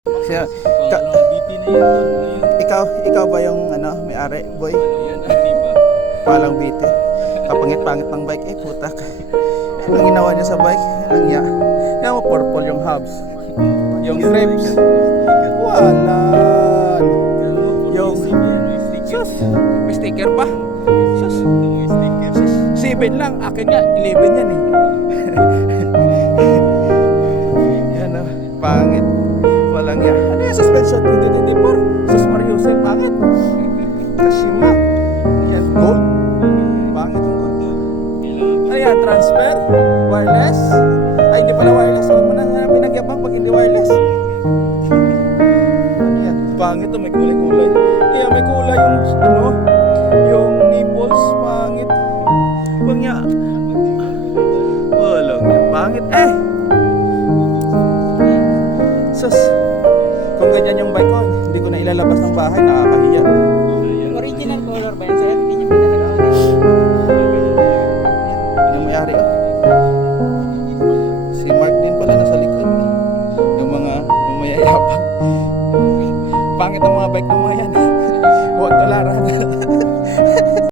Siya, Pangalawang BP na yun ngayon. ikaw ba yung may-ari, boy? Yan, hindi ba? Palang biti. Kapangit-pangit ng bike, putak. Anong ginawa niya sa bike? Anong niya? Kaya mo purple yung hubs. Yung grips. Walan. Yung sus, may sticker pa. Sus, 7 lang. Akin nga, 11 yan eh. Yan o, pangit. Walang yan. Ano yung suspension? 2024. Sus Mariusel, pangit. Kashima. Yan, gold. Pangit yung gold. Ano yan, transfer? Wireless? Ay, hindi pala wireless. Huwag mo nang pinagyabang pag hindi wireless. Ano yan? Pangit to, may kulay-kulay. Kaya may kulay yung yung nipples, pangit. Huwag niya. Walang yan, pangit. Sus, kung ganyan yung bike ko, hindi ko na ilalabas ng bahay, nakakahiya. Original color ba yan, sir? Hindi niya pinalaga Yung may-ari si Mark din pala nasa likod. Yung mayayapang. Pangit ang mga bike ng mga yan. Huwag tularan.